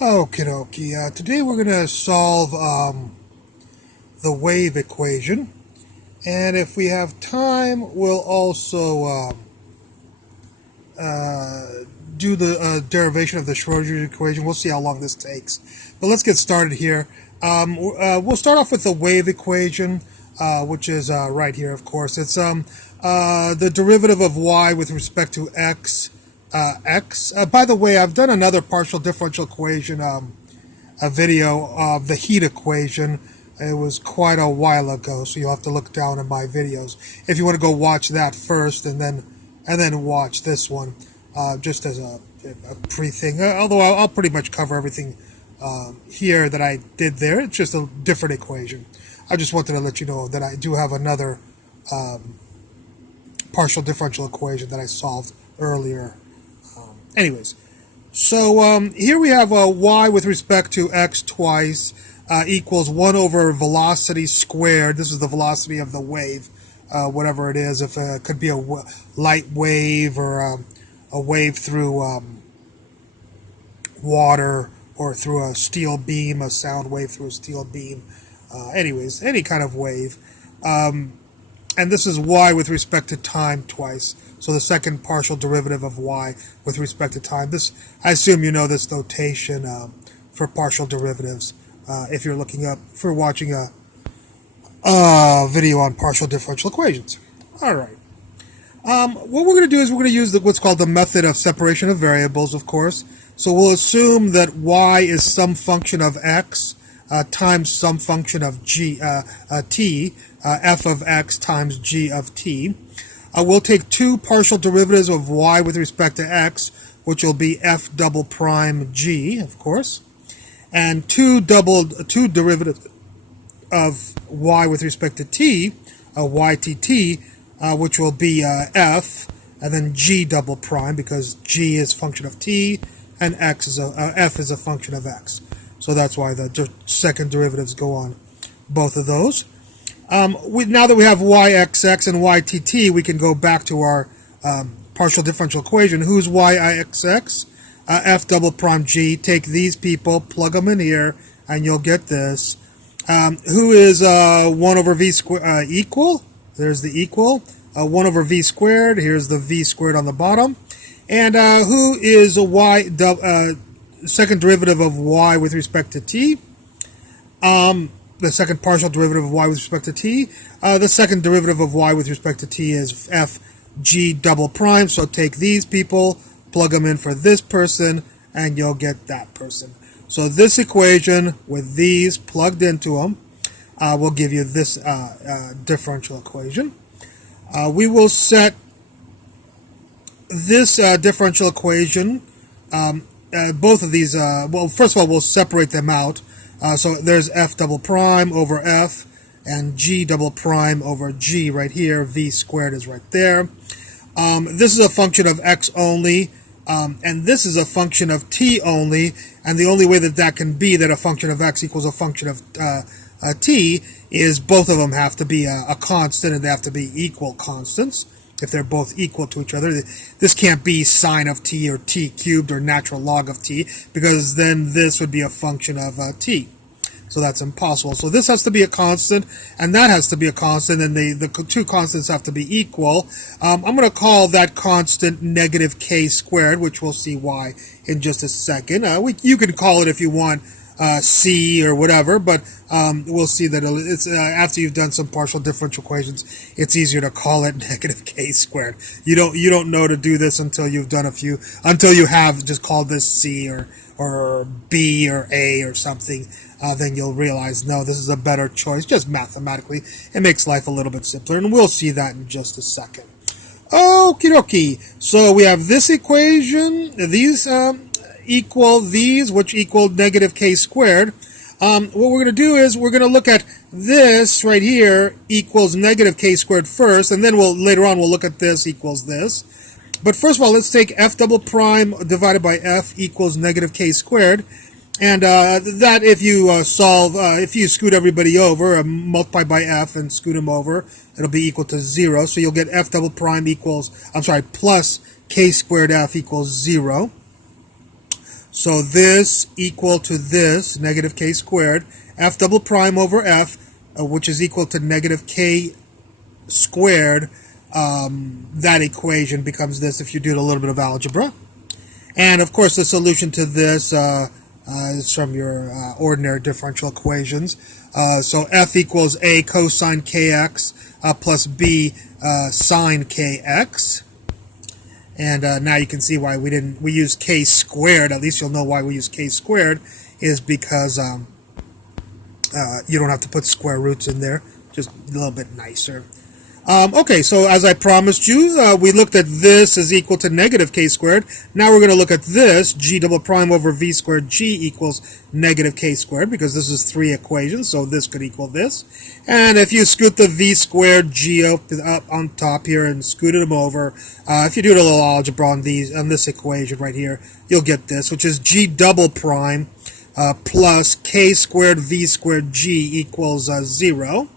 Okie dokie. Today we're going to solve the wave equation. And if we have time, we'll also do the derivation of the Schrodinger equation. We'll see how long this takes. But let's get started here. We'll start off with the wave equation, which is right here, of course. It's the derivative of y with respect to x. By the way, I've done another partial differential equation a video of the heat equation. It was quite a while ago, so you'll have to look down in my videos if you want to go watch that first, and then watch this one just as a pre-thing. Although I'll pretty much cover everything here that I did there. It's just a different equation. I just wanted to let you know that I do have another partial differential equation that I solved earlier. Anyways, so here we have y with respect to x twice equals 1 over velocity squared. This is the velocity of the wave, whatever it is. If it could be a light wave or a wave through water or through a steel beam, a sound wave through a steel beam. Anyways, any kind of wave. And this is y with respect to time twice. So the second partial derivative of y with respect to time. This, I assume you know this notation for partial derivatives. If you're watching a video on partial differential equations. All right. What we're going to do is we're going to use what's called the method of separation of variables, of course. So we'll assume that y is some function of x times some function of t, f of x times g of t. We'll take two partial derivatives of y with respect to x, which will be f double prime g, of course, and two derivatives of y with respect to t, ytt, which will be f, and then g double prime, because g is a function of t, and f is a function of x. So that's why the second derivatives go on both of those. Now that we have yxx and ytt, we can go back to our partial differential equation. Who's yxx? F double prime g. Take these people, plug them in here, and you'll get this. Who is 1 over v squared equal? There's the equal. 1 over v squared. Here's the v squared on the bottom. And who is second derivative of y with respect to t? The second partial derivative of y with respect to t. The second derivative of y with respect to t is f g double prime. So take these people, plug them in for this person, and you'll get that person. So this equation with these plugged into them will give you this differential equation. We will set this differential equation, both of these, well, first of all, we'll separate them out. So there's f double prime over f and g double prime over g right here. V squared is right there. This is a function of x only, and this is a function of t only. And the only way that that can be that a function of x equals a function of t is both of them have to be a constant, and they have to be equal constants. If they're both equal to each other, this can't be sine of t or t cubed or natural log of t, because then this would be a function of t. So that's impossible. So this has to be a constant, and that has to be a constant, and the two constants have to be equal. I'm going to call that constant negative k squared, which we'll see why in just a second. You can call it, if you want, c or whatever, but we'll see that it's after you've done some partial differential equations, it's easier to call it negative k squared. You don't know to do this until you've done until you have just called this c or b or a or something. Then you'll realize, no, this is a better choice. Just mathematically, it makes life a little bit simpler, and we'll see that in just a second. Okie dokie. So we have this equation. These equal these, which equal negative k squared. What we're going to do is we're going to look at this right here equals negative k squared first, and then later on we'll look at this equals this. But first of all, let's take f double prime divided by f equals negative k squared. And that, if you if you scoot everybody over, multiply by f and scoot them over, it'll be equal to 0. So you'll get f double prime plus k squared f equals 0. So this equal to this, negative k squared, f double prime over f, which is equal to negative k squared. That equation becomes this if you do a little bit of algebra. And of course the solution to this is from your ordinary differential equations. So f equals a cosine kx plus b sine kx. And now you can see why we use k squared. At least you'll know why we use k squared, is because you don't have to put square roots in there. Just a little bit nicer. Okay, so as I promised you, we looked at this is equal to negative k squared. Now we're going to look at this, g double prime over v squared g equals negative k squared, because this is three equations, so this could equal this. And if you scoot the v squared g up on top here and scoot them over, if you do a little algebra on this equation right here, you'll get this, which is g double prime plus k squared v squared g equals 0.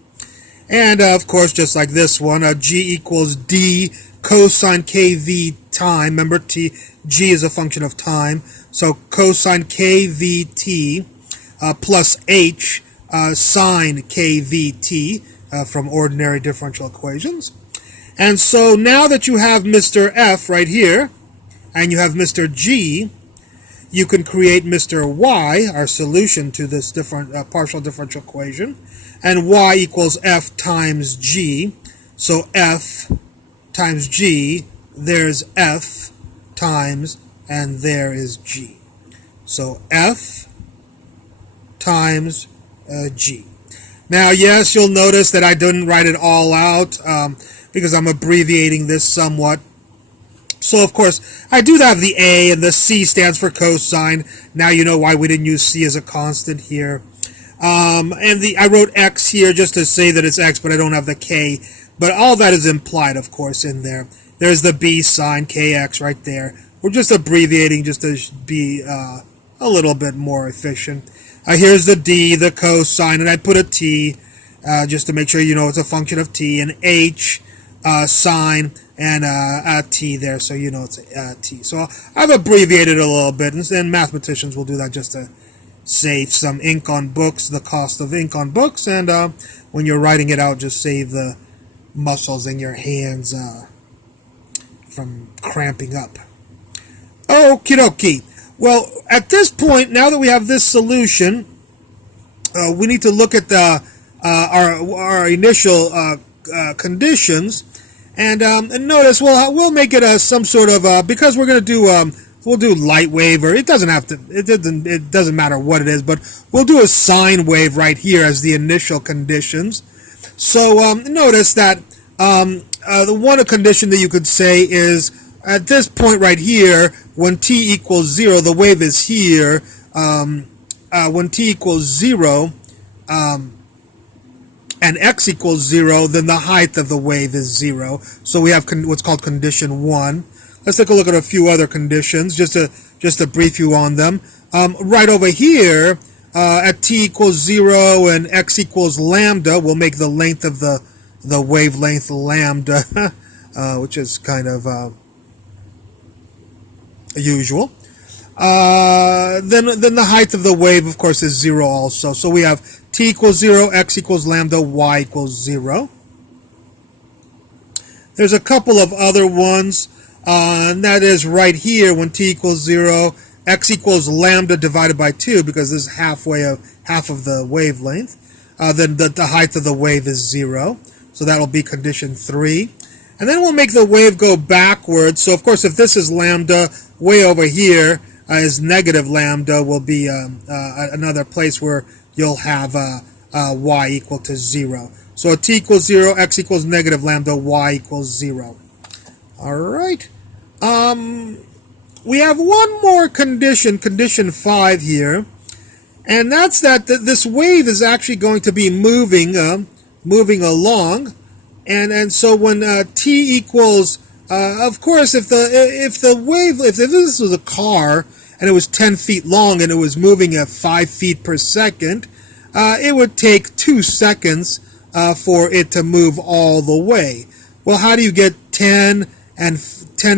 And of course, just like this one, g equals d cosine kv time. Remember, g is a function of time. So cosine kvt plus h sine kvt from ordinary differential equations. And so now that you have Mr. F right here, and you have Mr. G, you can create Mr. Y, our solution to this partial differential equation. And y equals f times g. So f times g, there's f times, and there is g. So f times g. Now, yes, you'll notice that I didn't write it all out because I'm abbreviating this somewhat. So, of course, I do have the a, and the c stands for cosine. Now you know why we didn't use c as a constant here. And I wrote x here just to say that it's x, but I don't have the k. But all that is implied, of course, in there. There's the b sine kx right there. We're just abbreviating just to be a little bit more efficient. Here's the d, the cosine, and I put a t just to make sure you know it's a function of t, and h sine, and a t there, so you know it's a t. So I've abbreviated a little bit, and mathematicians will do that just to save some ink on books, the cost of ink on books, and when you're writing it out, just save the muscles in your hands from cramping up. Okie dokie. Well, at this point, now that we have this solution, we need to look at our initial conditions, and notice we'll make it some sort of because we're going to do we'll do light wave, or it doesn't have to. It doesn't matter what it is, but we'll do a sine wave right here as the initial conditions. So notice that the one condition that you could say is at this point right here, when t equals 0, the wave is here. When t equals 0 and x equals 0, then the height of the wave is 0. So we have what's called condition 1. Let's take a look at a few other conditions, just to brief you on them. Right over here, at t equals 0 and x equals lambda, we'll make the length of the wavelength lambda, which is kind of usual. Then the height of the wave, of course, is 0 also. So we have t equals 0, x equals lambda, y equals 0. There's a couple of other ones. And that is right here when t equals 0, x equals lambda divided by 2, because this is half of the wavelength. Then the height of the wave is 0. So that'll be condition 3. And then we'll make the wave go backwards. So, of course, if this is lambda, way over here is negative lambda, will be another place where you'll have y equal to 0. So t equals 0, x equals negative lambda, y equals 0. All right. We have one more condition, condition 5 here, and that's that this wave is actually going to be moving along, and so when t equals, of course, if this was a car and it was 10 feet long and it was moving at 5 feet per second, it would take 2 seconds for it to move all the way. Well, how do you get 10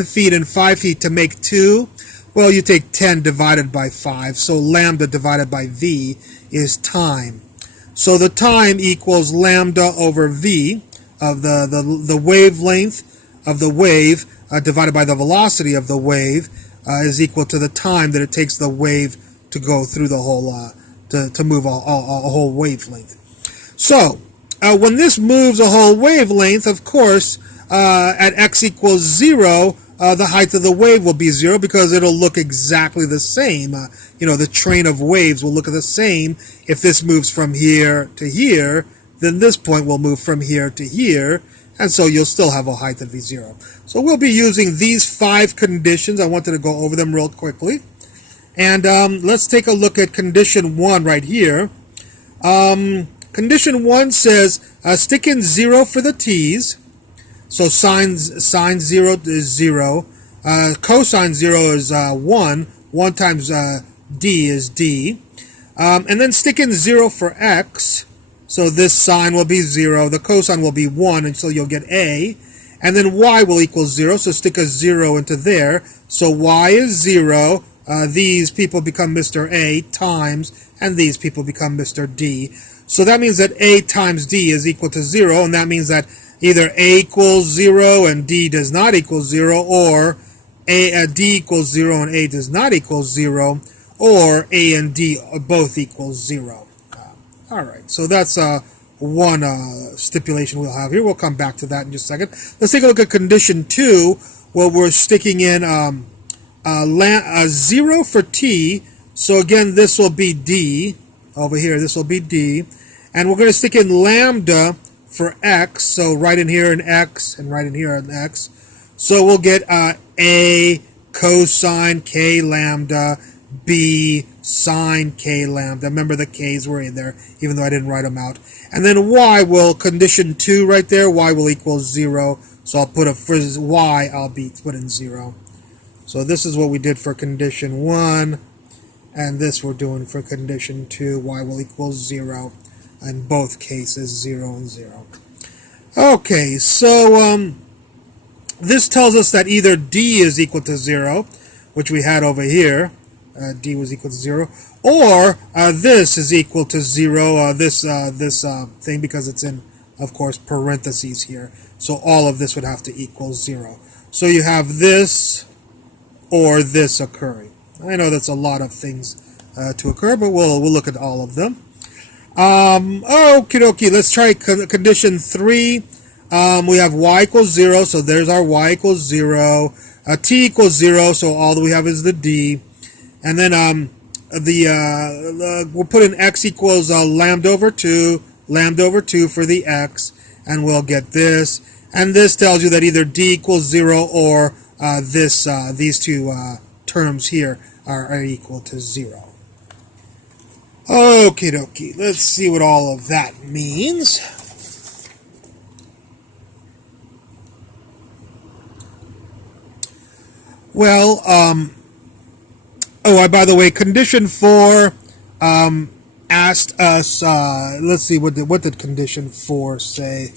feet and 5 feet to make 2? Well, you take 10 divided by 5, so lambda divided by v is time. So the time equals lambda over v of the wavelength of the wave divided by the velocity of the wave is equal to the time that it takes the wave to go through the whole, to move a whole wavelength. So when this moves a whole wavelength, of course, at x equals 0, the height of the wave will be 0 because it'll look exactly the same. The train of waves will look the same. If this moves from here to here, then this point will move from here to here, and so you'll still have a height of v0. So we'll be using these 5 conditions. I wanted to go over them real quickly. And let's take a look at condition 1 right here. Condition 1 says stick in 0 for the t's. So sine 0 is 0. Cosine 0 is 1. 1 times d is d. And then stick in 0 for x. So this sine will be 0. The cosine will be 1, and so you'll get a. And then y will equal 0. So stick a 0 into there. So y is 0. These people become Mr. A times, and these people become Mr. D. So that means that a times d is equal to 0, and that means that either a equals 0 and d does not equal 0, or d equals 0 and a does not equal 0, or a and d both equal 0. All right, so that's one stipulation we'll have here. We'll come back to that in just a second. Let's take a look at condition 2, where we're sticking in 0 for t. So again, this will be d. Over here, this will be d. And we're going to stick in lambda for x, so right in here an x, and right in here an x. So we'll get a cosine k lambda, b sine k lambda. Remember the k's were in there, even though I didn't write them out. And then y will, condition 2 right there, y will equal 0. So I'll put for y, I'll put in 0. So this is what we did for condition 1, and this we're doing for condition 2, y will equal 0. In both cases, 0 and 0. Okay, so this tells us that either d is equal to 0, which we had over here, d was equal to 0, or this is equal to 0, this thing, because it's in, of course, parentheses here. So all of this would have to equal 0. So you have this or this occurring. I know that's a lot of things to occur, but we'll look at all of them. Okie dokie, let's try condition 3. We have y equals 0, so there's our y equals 0. T equals 0, so all that we have is the d. And then we'll put in x equals lambda over 2 for the x, and we'll get this. And this tells you that either d equals 0 or these two terms here are equal to 0. Okie dokie, let's see what all of that means. Well, by the way, condition 4 asked us, let's see, what did condition 4 say?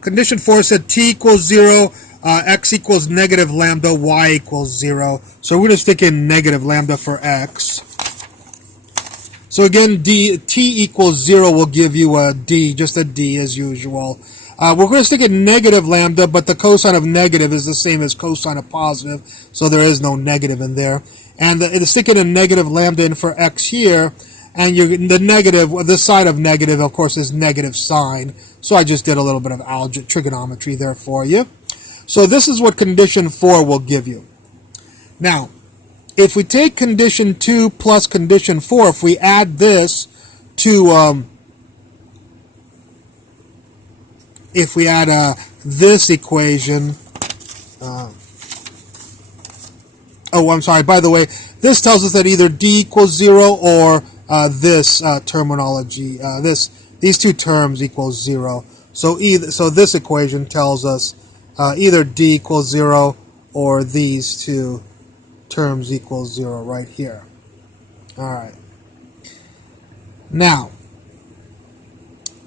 Condition 4 said t equals 0, x equals negative lambda, y equals 0. So we're going to stick in negative lambda for x. So again, t equals 0 will give you a d, just a d as usual. We're going to stick in negative lambda, but the cosine of negative is the same as cosine of positive, so there is no negative in there. And sticking a negative lambda in for x here, and the negative, the side of negative, of course, is negative sine. So I just did a little bit of algebra, trigonometry there for you. So this is what condition 4 will give you. Now, if we take condition 2 plus condition 4, if we add this to, if we add this equation, I'm sorry, by the way, this tells us that either d equals 0 or this terminology, these two terms equals 0. So this equation tells us either d equals 0 or these two terms equals 0 right here. All right. Now,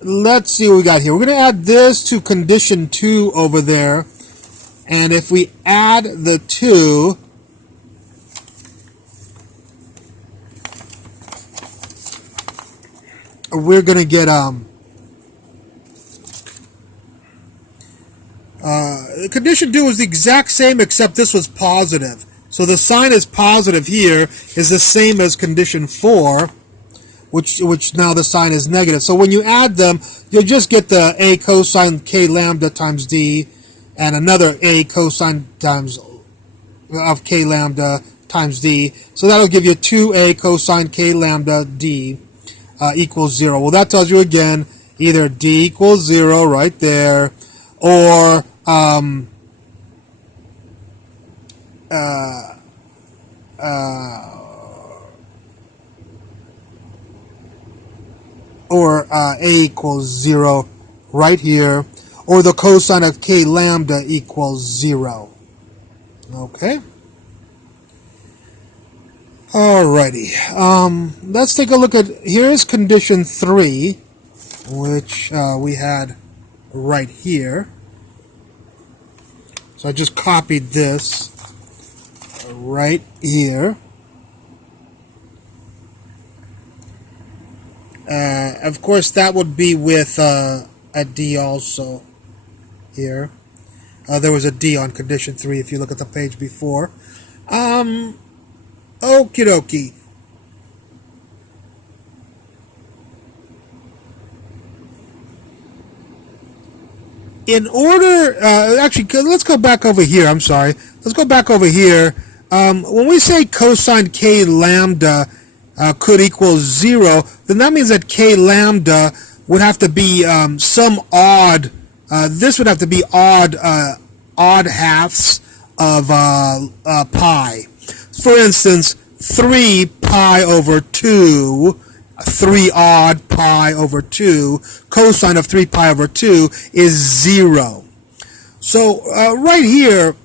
let's see what we got here. We're going to add this to condition 2 over there. And if we add the two, we're going to get condition 2 is the exact same, except this was positive. So the sign is positive here is the same as condition 4, which now the sign is negative. So when you add them, you'll just get the A cosine K lambda times D and another A cosine times of K lambda times D. So that'll give you 2A cosine K lambda D equals 0. Well, that tells you again either D equals 0 right there, or A equals 0 right here, or the cosine of K lambda equals 0. Okay. Alrighty. Let's take a look at, here's condition 3, which we had right here. So I just copied this right here. Of course, that would be with a D also here. There was a D on condition 3 if you look at the page before. Okie dokie. In order, actually, let's go back over here. I'm sorry. Let's go back over here. When we say cosine K lambda could equal 0, then that means that K lambda would have to be some odd, this would have to be odd halves of pi. For instance, 3 pi over 2, 3 odd pi over 2, cosine of 3 pi over 2 is 0. So right here,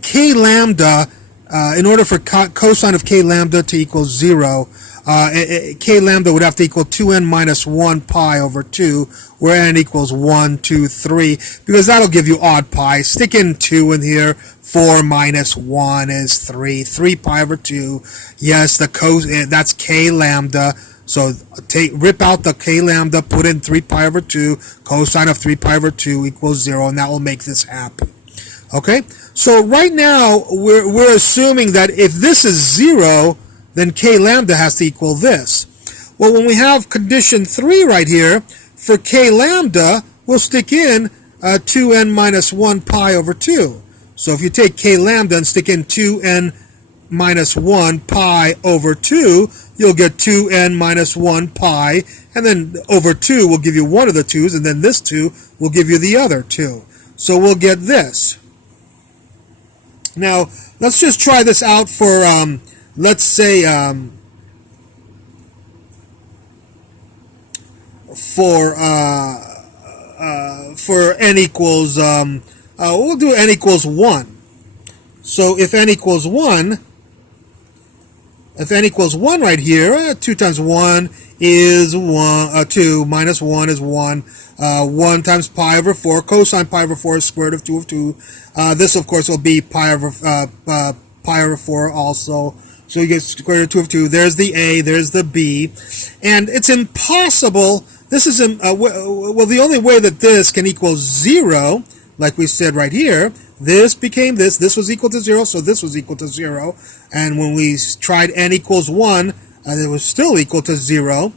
K lambda, in order for cosine of K lambda to equal 0, K lambda would have to equal 2n minus 1 pi over 2, where n equals 1, 2, 3, because that'll give you odd pi. Stick in 2 in here. 4 minus 1 is 3. 3 pi over 2. Yes, that's K lambda. So rip out the K lambda, put in 3 pi over 2. Cosine of 3 pi over 2 equals 0, and that will make this happen. Okay? So right now, we're assuming that if this is 0, then K lambda has to equal this. Well, when we have condition 3 right here, for K lambda, we'll stick in 2n minus 1 pi over 2. So if you take K lambda and stick in 2n minus 1 pi over 2, you'll get 2n minus 1 pi, and then over 2 will give you one of the 2's, and then this 2 will give you the other 2. So we'll get this. Now, let's just try this out for, let's say, for n equals, we'll do n equals 1. So if n equals 1, right here, 2 times 1 is 2, minus 1 is 1, 1 times pi over 4, cosine pi over 4 is square root of 2 of 2. This, of course, will be pi over 4 also. So you get square root of 2 of 2. There's the A, there's the B. And it's impossible. This is, well, the only way that this can equal 0, like we said right here, this became this. This was equal to 0, so this was equal to 0. And when we tried n equals 1, it was still equal to 0.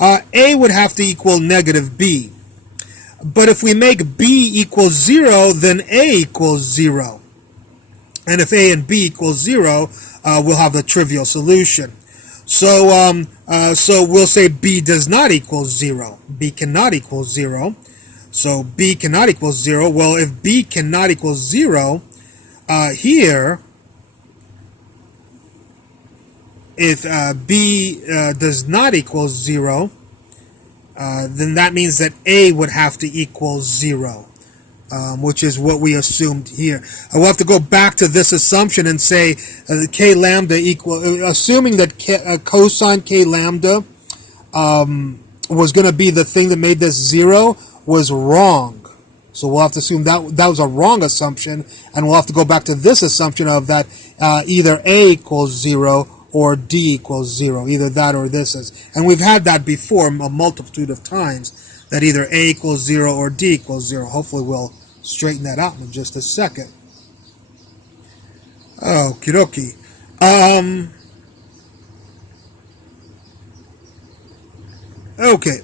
A would have to equal negative B. But if we make B equals 0, then A equals 0. And if A and B equals 0, we'll have the trivial solution. So, so we'll say B does not equal 0. B cannot equal 0. So B cannot equal 0. Well, if B cannot equal 0, here, if B does not equal 0, then that means that A would have to equal 0, which is what we assumed here. We'll have to go back to this assumption and say K lambda equal, assuming that cosine K lambda was going to be the thing that made this 0, was wrong. So we'll have to assume that that was a wrong assumption, and we'll have to go back to this assumption of that either A equals 0 or D equals 0, either that or this is. And we've had that before a multitude of times, that either A equals 0 or D equals 0. Hopefully we'll straighten that out in just a second. Okie dokie. Okay.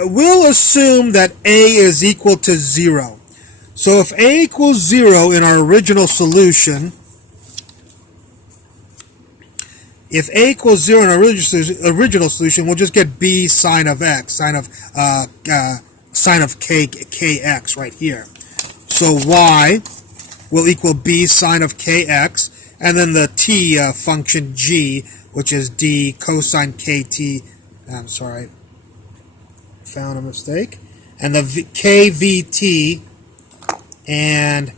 We'll assume that A is equal to 0. So if A equals 0 in our original solution, if A equals 0 in our original solution, we'll just get B sine of x, sine of kx right here. So Y will equal B sine of kx, and then the t function g, which is d cosine kt. I'm sorry, found a mistake. And the kvt and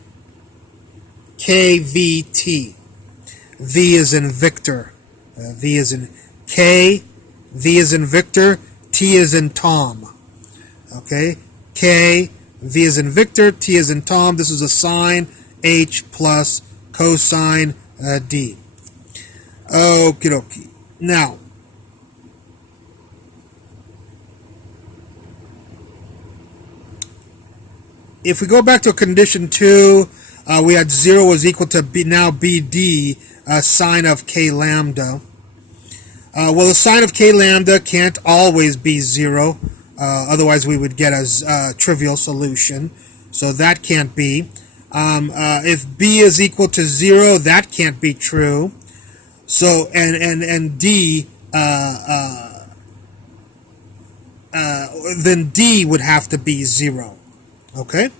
kvt. V is in Victor. V is in K. V is in Victor. T is in Tom. Okay. K. V is in Victor. T is in Tom. This is a sine H plus cosine D. Okie dokie. Now, if we go back to condition 2, we had 0 was equal to B, now BD, sine of K lambda. Well, the sine of K lambda can't always be 0. Otherwise, we would get a trivial solution. So that can't be. If B is equal to 0, that can't be true. So, and D, then D would have to be 0. Okay?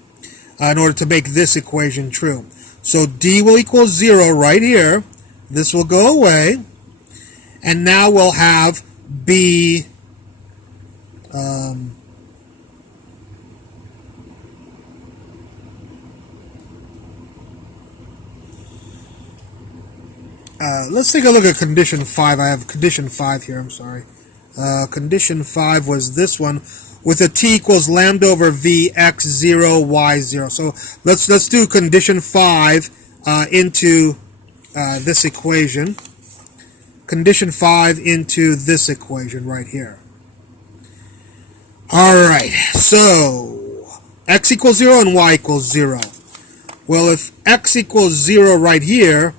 In order to make this equation true. So D will equal 0 right here. This will go away. And now we'll have B let's take a look at condition 5. I have condition 5 here, I'm sorry. Condition 5 was this one, with a t equals lambda over v, x0, y0. So let's do condition 5 into this equation. Condition 5 into this equation right here. Alright, so x equals 0 and y equals 0. Well, if x equals 0 right here,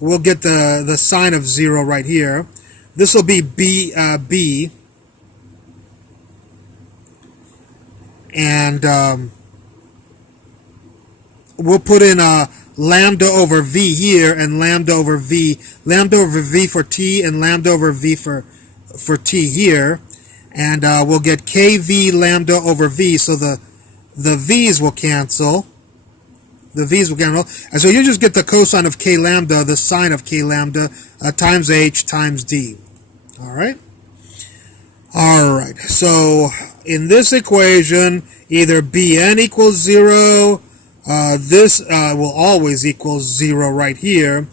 we'll get the sine of 0 right here. This will be B, and we'll put in lambda over v here and lambda over v for t and lambda over v for t here, and we'll get kv lambda over v. So the v's will cancel. The v's will cancel, and so you just get the cosine of k lambda, the sine of k lambda, times h times d. All right. So in this equation, either bn equals 0, this will always equal 0 right here,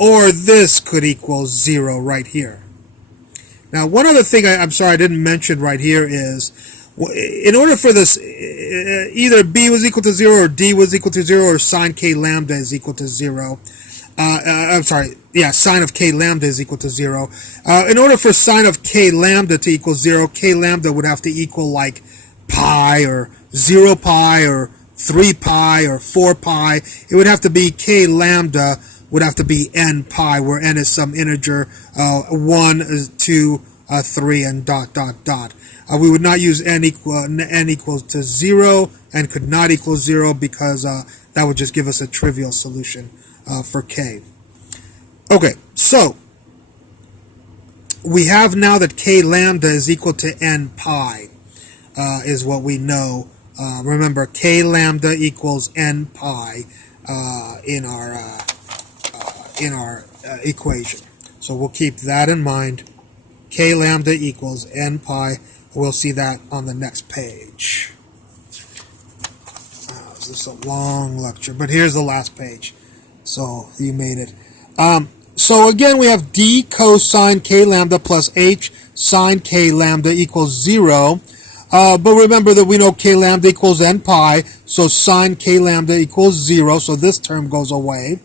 or this could equal 0 right here. Now, one other thing I'm sorry I didn't mention right here is, in order for this, either b was equal to 0 or d was equal to 0 or sine k lambda is equal to 0. I'm sorry, yeah, sine of k lambda is equal to 0. In order for sine of k lambda to equal 0, k lambda would have to equal like pi or 0 pi or 3 pi or 4 pi. It would have to be k lambda would have to be n pi, where n is some integer, 1, 2, 3, and dot, dot, dot. We would not use n equals to 0 and could not equal 0 because that would just give us a trivial solution for k. Okay, so we have now that k lambda is equal to n pi, is what we know. Remember, k lambda equals n pi in our equation. So we'll keep that in mind. K lambda equals n pi. We'll see that on the next page. This is a long lecture, but here's the last page. So you made it. So again, we have d cosine k lambda plus h sine k lambda equals 0. But remember that we know k lambda equals n pi, so sine k lambda equals 0, so this term goes away.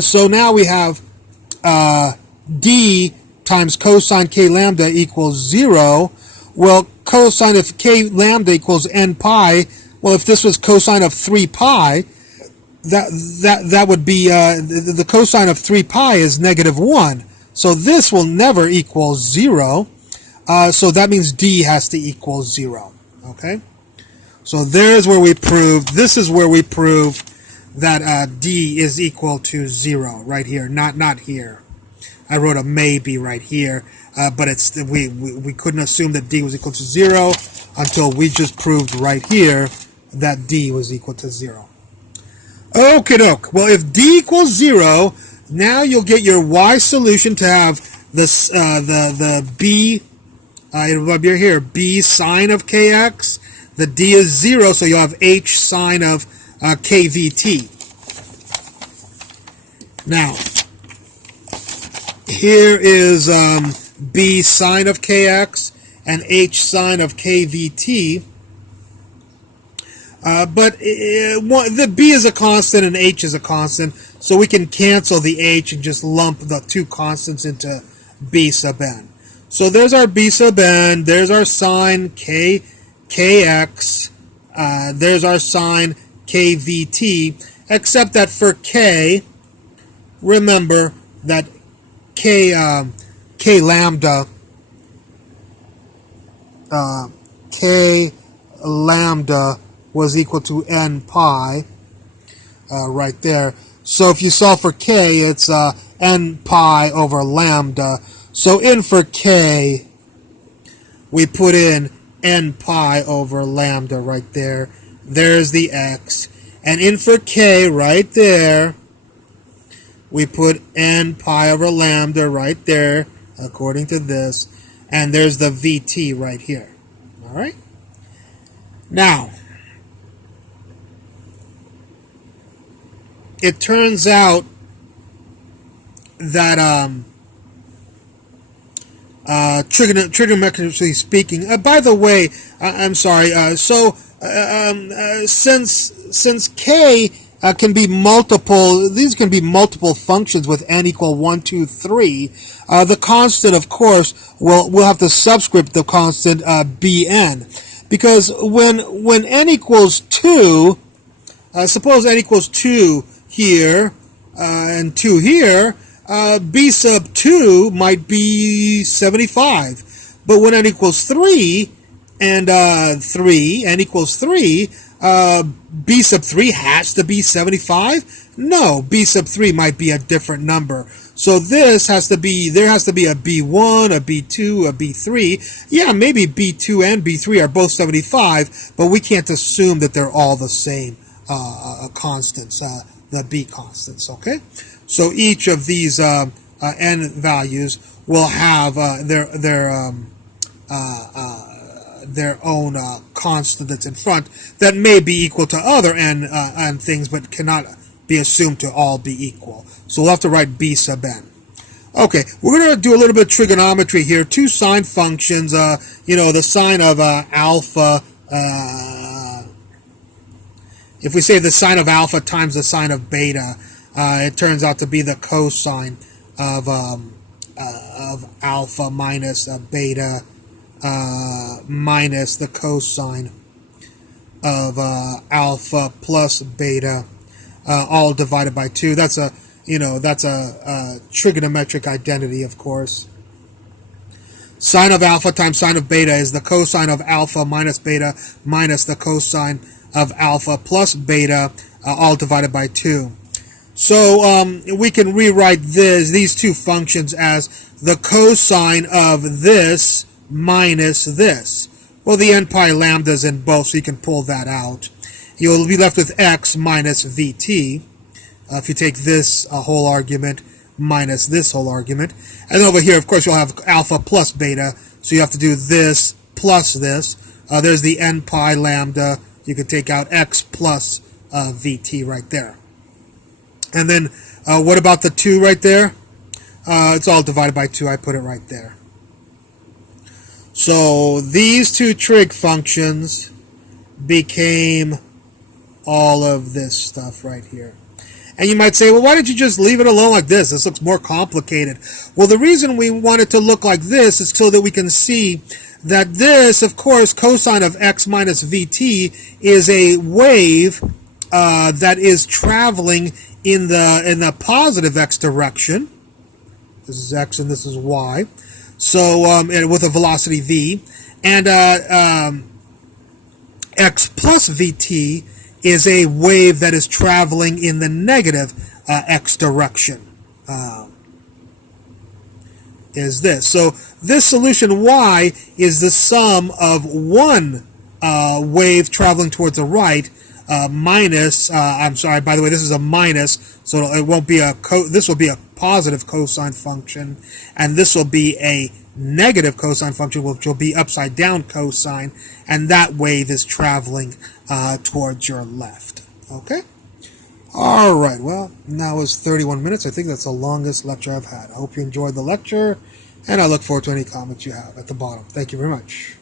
So now we have d times cosine k lambda equals 0. Well, cosine of k lambda equals n pi. Well, if this was cosine of 3 pi, that would be the cosine of 3 pi is negative 1. So this will never equal 0. So that means d has to equal 0. Okay? So there's where we proved, this is where we proved that d is equal to 0, right here, not here. I wrote a maybe right here, but it's we couldn't assume that d was equal to 0 until we just proved right here that d was equal to 0. Okie doke. Well, if d equals 0, now you'll get your y solution to have this the b. It'll be here, b sine of kx. The d is 0, so you'll have h sine of kvt. Now, here is b sine of kx and h sine of kvt. But the b is a constant and h is a constant, so we can cancel the h and just lump the two constants into b sub n. So there's our b sub n, there's our sine kx, there's our sine kvt, except that for k, remember that k lambda was equal to n pi, right there. So if you solve for k, it's n pi over lambda. So in for k, we put in n pi over lambda right there. There's the x. And in for k right there, we put n pi over lambda right there, according to this. And there's the vt right here. All right? Now, it turns out that trigonometrically speaking, by the way, I'm sorry, since k can be multiple, these can be multiple functions with n equal 1, 2, 3, the constant, of course, we'll have to subscript the constant bn, because when n equals 2, suppose n equals 2 here, and 2 here, b sub 2 might be 75. But when n equals 3, and n equals 3, b sub 3 has to be 75? No, b sub 3 might be a different number. So this has to be, there has to be a b1, a b2, a b3. Yeah, maybe b2 and b3 are both 75, but we can't assume that they're all the same constants, the b constants, okay? So each of these n values will have their own constant that's in front that may be equal to other n things, but cannot be assumed to all be equal. So we'll have to write b sub n. Okay, we're going to do a little bit of trigonometry here. Two sine functions, the sine of alpha. If we say the sine of alpha times the sine of beta, it turns out to be the cosine of alpha minus beta minus the cosine of alpha plus beta, all divided by 2. That's a trigonometric identity, of course. Sine of alpha times sine of beta is the cosine of alpha minus beta minus the cosine of alpha plus beta, all divided by 2. So we can rewrite these two functions as the cosine of this minus this. Well, the n pi lambda's in both, so you can pull that out. You'll be left with x minus vt. If you take this whole argument minus this whole argument. And over here, of course, you'll have alpha plus beta, so you have to do this plus this. There's the n pi lambda. You can take out x plus vt right there. And then what about the 2 right there? It's all divided by 2. I put it right there. So these two trig functions became all of this stuff right here. And you might say, well, why did you just leave it alone like this? This looks more complicated. Well, the reason we want it to look like this is so that we can see that this, of course, cosine of x minus vt is a wave that is traveling in the positive x direction. This is x and this is y. So and with a velocity v. And x plus vt is a wave that is traveling in the negative x direction. Is this. So this solution y is the sum of one wave traveling towards the right minus, I'm sorry, by the way, this is a minus, so it won't be this will be a positive cosine function, and this will be a negative cosine function, which will be upside down cosine, and that wave is traveling towards your left. Okay? All right, well, now is 31 minutes. I think that's the longest lecture I've had. I hope you enjoyed the lecture, and I look forward to any comments you have at the bottom. Thank you very much.